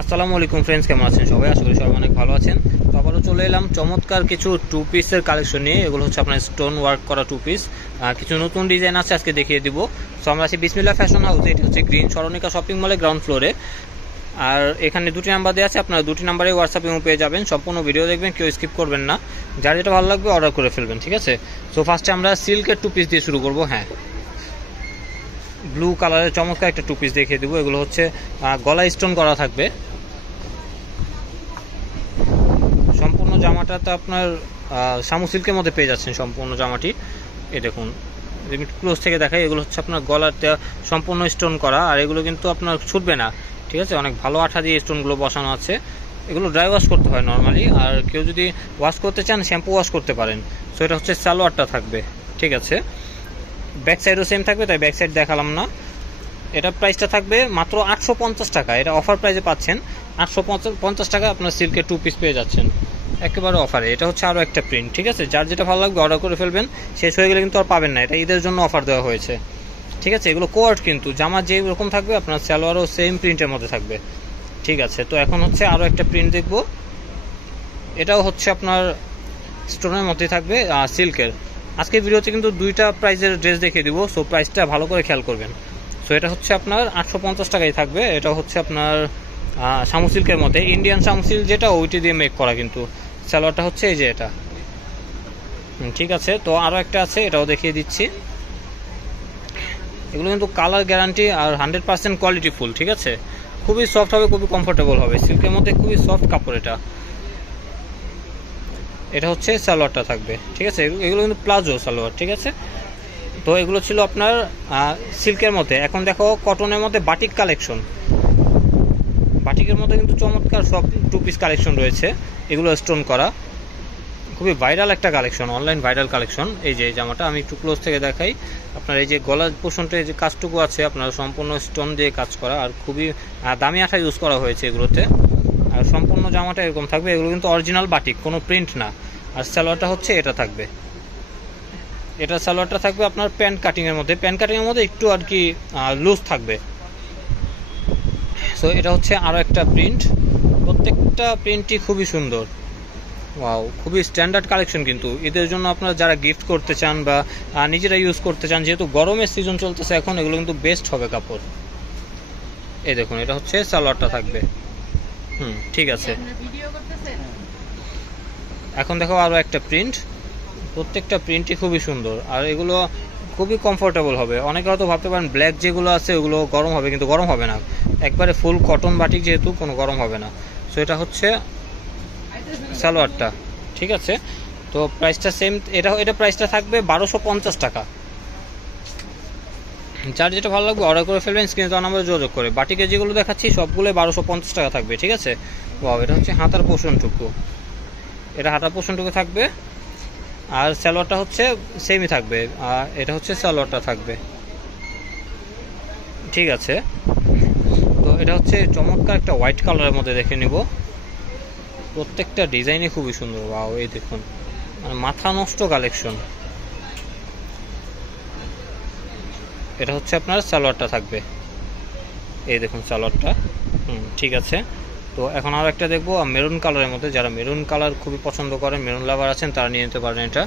আসসালামু আলাইকুম ফ্রেন্ডস, কেমন আছেন সবাই? আশা করি সবাই অনেক ভালো আছেন। তো আবারও চলে এলাম চমৎকার কিছু টু পিসের কালেকশন নিয়ে। এগুলো হচ্ছে আপনার স্টোন ওয়ার্ক করা টু পিস, কিছু নতুন ডিজাইন আছে, আজকে দেখিয়ে দিব। সো আমরা আছি বিসমিল্লাহ ফ্যাশন হাউসে, এটি হচ্ছে গ্রিন সরণিকা শপিং মলে গ্রাউন্ড ফ্লোরে। আর এখানে দুটি নাম্বার দেওয়া আছে, আপনারা দুটি নাম্বারে হোয়াটসঅ্যাপ ইমো পেয়ে যাবেন। সম্পূর্ণ ভিডিও দেখবেন, কেউ স্কিপ করবেন না। যার যেটা ভালো লাগবে অর্ডার করে ফেলবেন, ঠিক আছে? সো ফার্স্টে আমরা সিল্কের টু পিস দিয়ে শুরু করবো। হ্যাঁ, ব্লু কালারের চমৎকার একটা টু পিস দেখিয়ে দেবো। এগুলো হচ্ছে গলা স্টোন করা থাকবে। সম্পূর্ণ জামাটাতে আপনার শামু সিল্কের মধ্যে পেয়ে যাচ্ছেন সম্পূর্ণ জামাটি। এই দেখুন, ক্লোজ থেকে দেখাই, এগুলো হচ্ছে আপনার গলাতে সম্পূর্ণ স্টোন করা, আর এগুলো কিন্তু আপনার ছুটবে না, ঠিক আছে? অনেক ভালো আঠা দিয়ে স্টোনগুলো বসানো আছে। এগুলো ড্রাই ওয়াশ করতে হয় নর্মালি, আর কেউ যদি ওয়াশ করতে চান শ্যাম্পু ওয়াশ করতে পারেন। সো এটা হচ্ছে সালোয়ারটা থাকবে, ঠিক আছে? ব্যাক সাইডও সেম থাকবে, তাই ব্যাক সাইড দেখালাম না। এটা প্রাইসটা থাকবে মাত্র 850 টাকা। এটা অফার প্রাইসে পাচ্ছেন, 850 টাকা আপনার সিল্কের টু পিস পেয়ে যাচ্ছেন একেবারে অফারে। এটা হচ্ছে আরও একটা প্রিন্ট, ঠিক আছে? যার যেটা ভালো লাগবে অর্ডার করে ফেলবেন, শেষ হয়ে গেলে কিন্তু আর পাবেন না। এটা ঈদের জন্য অফার দেওয়া হয়েছে, ঠিক আছে? এগুলো কোয়ার্ট, কিন্তু জামা যে রকম থাকবে আপনার সালোয়ারও সেম প্রিন্টের মধ্যে থাকবে, ঠিক আছে? তো এখন হচ্ছে আরও একটা প্রিন্ট দেখব। এটাও হচ্ছে আপনার স্টোনের মধ্যেই থাকবে, সিল্কের। আজকে ভিডিওতে কিন্তু দুইটা প্রাইজের ড্রেস দেখিয়ে দিব, সো প্রাইসটা ভালো করে খেয়াল করবেন। সো এটা হচ্ছে আপনার 850 টাকায় থাকবে। এটা হচ্ছে আপনার শামু সিল্কের মধ্যে, ইন্ডিয়ান শামু সিল্ক যেটা, ওইটি দিয়ে মেক করা, কিন্তু সালোয়ারটা হচ্ছে এই যে এটা, ঠিক আছে? তো আরও একটা আছে, এটাও দেখিয়ে দিচ্ছি। এগুলো কিন্তু কালার গ্যারান্টি আর 100% কোয়ালিটি ফুল, ঠিক আছে? খুবই সফট হবে, খুবই কমফোর্টেবল হবে, সিল্কের মধ্যে খুবই সফট কাপড় এটা। এটা হচ্ছে সালোয়ারটা থাকবে, ঠিক আছে? এগুলো কিন্তু প্লাজো সালোয়ার, ঠিক আছে? তো এগুলো ছিল আপনার সিল্কের মধ্যে। এখন দেখো কটনের মধ্যে বাটিক কালেকশন। বাটিকের মধ্যে কিন্তু চমৎকার সব টু পিস কালেকশন রয়েছে, এগুলো স্টোন করা, খুবই ভাইরাল একটা কালেকশন, অনলাইন ভাইরাল কালেকশন। এই যে জামাটা আমি একটু ক্লোজ থেকে দেখাই আপনার, এই যে গলার পোর্শনটা, এই যে কাজটুকু আছে আপনার সম্পূর্ণ স্টোন দিয়ে কাজ করা, আর খুবই দামি আঠা ইউজ করা হয়েছে এগুলোতে। আর সম্পূর্ণ জামাটা এরকম থাকবে। এগুলো কিন্তু অরিজিনাল বাটিক, কোনো প্রিন্ট না। আর সালোয়ারটা হচ্ছে এটা থাকবে, এটা সালোয়ারটা থাকবে আপনার প্যান্ট কাটিংয়ের মধ্যে, প্যান্ট কাটিংয়ের মধ্যে একটু আর কি লুজ থাকবে। সো এটা হচ্ছে আরও একটা প্রিন্ট, প্রত্যেকটা প্রিন্টই খুবই সুন্দর। ওয়াও, খুবই স্ট্যান্ডার্ড কালেকশন। কিন্তু এদের জন্য আপনারা যারা গিফট করতে চান বা নিজেরা ইউজ করতে চান, যেহেতু গরমের সিজন চলতেছে এখন, এগুলো কিন্তু বেস্ট হবে কাপড়। এই দেখুন, এটা হচ্ছে সালোয়ারটা থাকবে। ঠিক আছে। এখন দেখো আরও একটা প্রিন্ট, প্রত্যেকটা প্রিন্টই খুবই সুন্দর, আর এগুলো খুবই কমফোর্টেবল হবে। অনেকে হয়তো ভাবতে পারেন ব্ল্যাক যেগুলো আছে ওগুলো গরম হবে, কিন্তু গরম হবে না, একবারে ফুল কটন বাটিক যেহেতু, কোনো গরম হবে না। সো এটা হচ্ছে সালোয়ারটা, ঠিক আছে? তো প্রাইসটা সেম, এটা প্রাইসটা থাকবে 1250 টাকা। যার যেটা ভালো লাগবে অর্ডার করে ফেলবেন, স্ক্রিনে দেওয়া নাম্বারে যোগাযোগ করে। বাটিকে যেগুলো দেখাচ্ছি সবগুলো 1250 টাকা থাকবে, ঠিক আছে? ওয়াও, এটা হচ্ছে হাতার পোর্শনটুকু, এটা হাতার পোর্শনটুকু থাকবে। আর সালোয়ারটা হচ্ছে সেমই থাকবে, আর এটা হচ্ছে সালোয়ারটা থাকবে, ঠিক আছে? তো এটা হচ্ছে চমৎকার একটা হোয়াইট কালারের মধ্যে দেখে নিব। প্রত্যেকটা ডিজাইনই খুবই সুন্দর। ওয়াও, এই দেখুন, মানে মাথা নষ্ট কালেকশন। এটা হচ্ছে আপনার সালোয়ারটা থাকবে, এই দেখুন সালোয়ারটা। ঠিক আছে। তো এখন আরও একটা দেখবো মেরুন কালারের মধ্যে, যারা মেরুন কালার খুবই পছন্দ করেন, মেরুন লাভার আছেন, তারা নিয়ে নিতে পারেন এটা।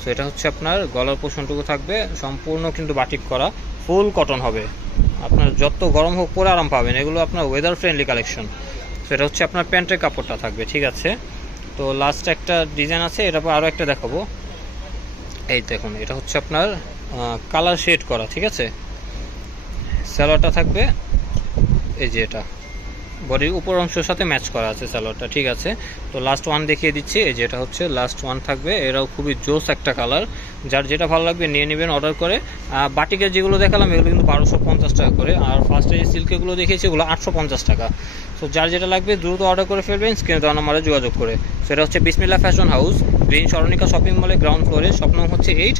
সো এটা হচ্ছে আপনার গলার পোর্শনটুকু থাকবে সম্পূর্ণ কিন্তু বাটিক করা, ফুল কটন হবে, আপনার যত গরম হোক পরে আরাম পাবেন। এগুলো আপনার ওয়েদার ফ্রেন্ডলি কালেকশন। সো এটা হচ্ছে আপনার প্যান্টের কাপড়টা থাকবে, ঠিক আছে? তো লাস্ট একটা ডিজাইন আছে, এটা আরও একটা দেখাবো। এই দেখুন, এটা হচ্ছে আপনার কালার শেড করা, ঠিক আছে? সালোয়ারটা থাকবে এই যে এটা, বডির উপর অংশের সাথে ম্যাচ করা আছে সালোয়ারটা, ঠিক আছে? তো লাস্ট ওয়ান দেখিয়ে দিচ্ছি, এই যে এটা হচ্ছে লাস্ট ওয়ান থাকবে। এরাও খুবই জোস একটা কালার, যার যেটা ভালো লাগবে নিয়ে নেবেন অর্ডার করে। বাটিকের যেগুলো দেখালাম এগুলো কিন্তু 1250 টাকা করে, আর ফার্স্টে যে সিল্কেগুলো দেখিয়েছি ওগুলো 850 টাকা। সো যার যেটা লাগবে দ্রুত অর্ডার করে ফেলবেন, স্ক্রিনে দেওয়া নাম্বারে যোগাযোগ করে। সেটা হচ্ছে বিসমিল্লাহ ফ্যাশন হাউস, গ্রিন সরণিকা শপিং মলে গ্রাউন্ড ফ্লোরে, শপ নম্বর হচ্ছে 8।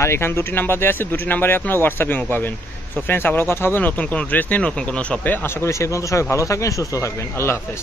আর এখানে দুটি নাম্বার দেওয়া আছে, দুটি নাম্বারে আপনার হোয়াটসঅ্যাপ ইমো পাবেন। সো ফ্রেন্ডস, আবারও কথা হবে নতুন কোনো ড্রেস নিয়ে, নতুন কোনো শপে। আশা করি সেই পর্যন্ত সবাই ভালো থাকবেন, সুস্থ থাকবেন। আল্লাহ হাফেজ।